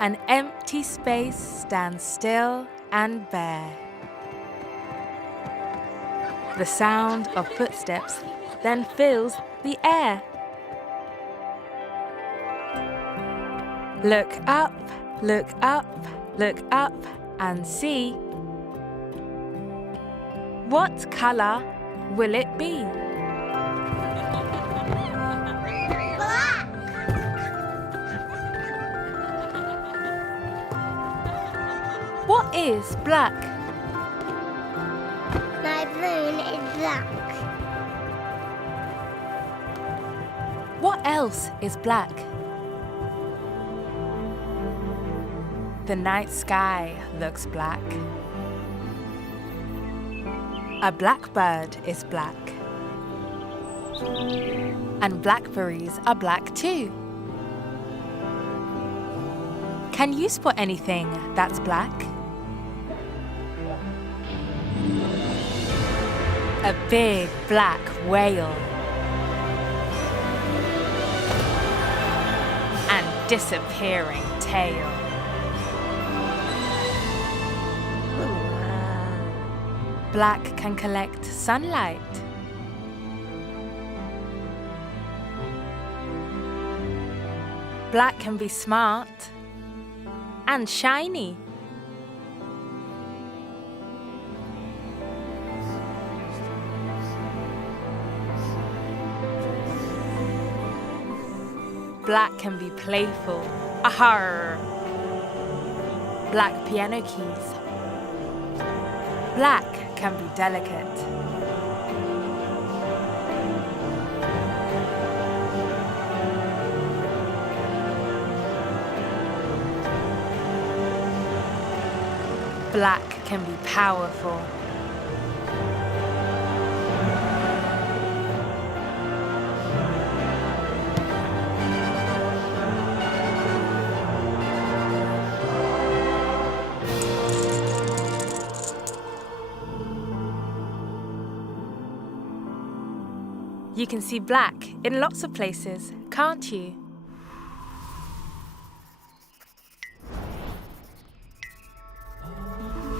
An empty space stands still and bare. The sound of footsteps then fills the air. Look up, look up, look up and see. What color will it be? Black. What is black? My balloon is black. What else is black? The night sky looks black. A blackbird is black. And blackberries are black too. Can you spot anything that's black? A big black whale. And disappearing tail. Black can collect sunlight. Black can be smart and shiny. Black can be playful. Ahar! Black piano keys. Black can be delicate. Black can be powerful. You can see black in lots of places, can't you?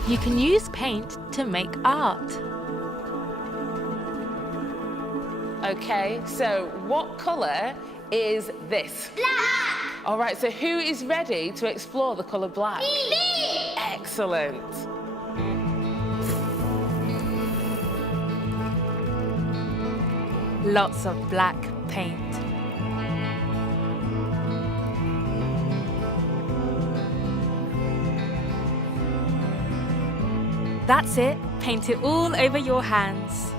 You can use paint to make art. Okay, so what colour is this? Black. All right, so who is ready to explore the colour black? Me. Excellent. Lots of black paint. That's it. Paint it all over your hands.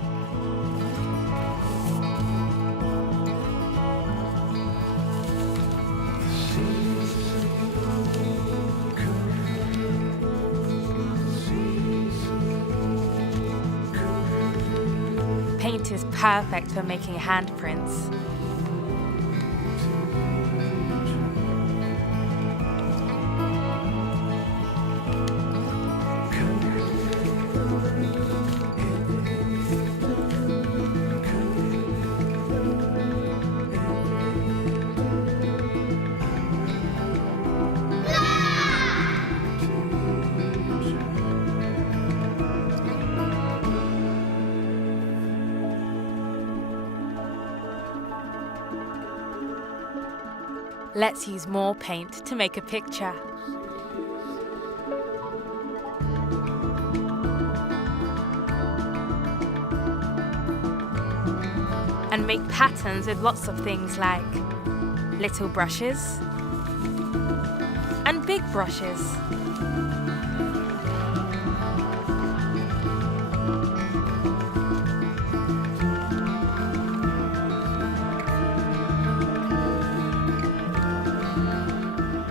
Paint is perfect for making handprints. Let's use more paint to make a picture. And make patterns with lots of things like little brushes and big brushes.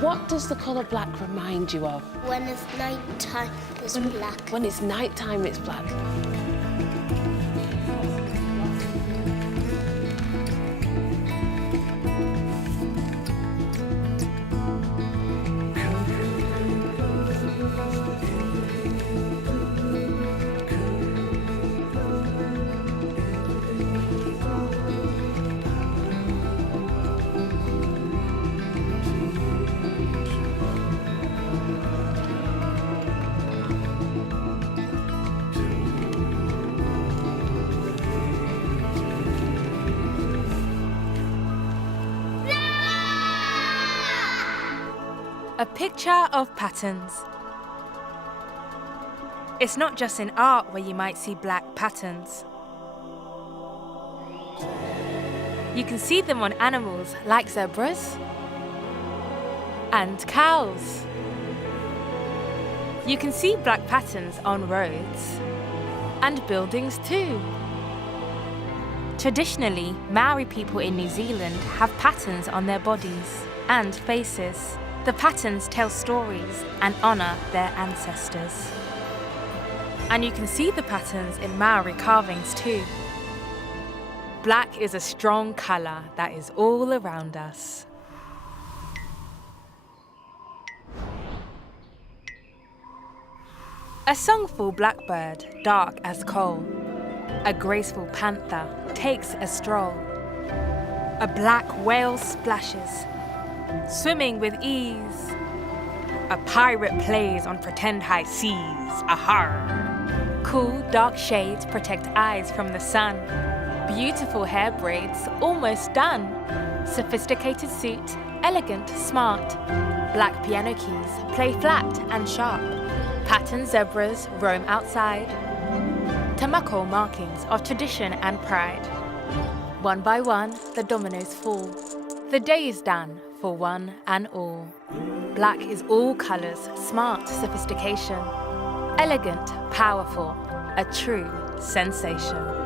What does the colour black remind you of? When it's night time, it's black. When it's night time, it's black. A picture of patterns. It's not just in art where you might see black patterns. You can see them on animals like zebras and cows. You can see black patterns on roads and buildings too. Traditionally, Maori people in New Zealand have patterns on their bodies and faces. The patterns tell stories and honour their ancestors. And you can see the patterns in Maori carvings too. Black is a strong colour that is all around us. A songful blackbird, dark as coal. A graceful panther takes a stroll. A black whale splashes, swimming with ease. A pirate plays on pretend high seas, ahar. Cool, dark shades protect eyes from the sun. Beautiful hair braids, almost done. Sophisticated suit, elegant, smart. Black piano keys play flat and sharp. Patterned zebras roam outside. Tamako markings of tradition and pride. One by one, the dominoes fall. The day is done for one and all. Black is all colours, smart sophistication. Elegant, powerful, a true sensation.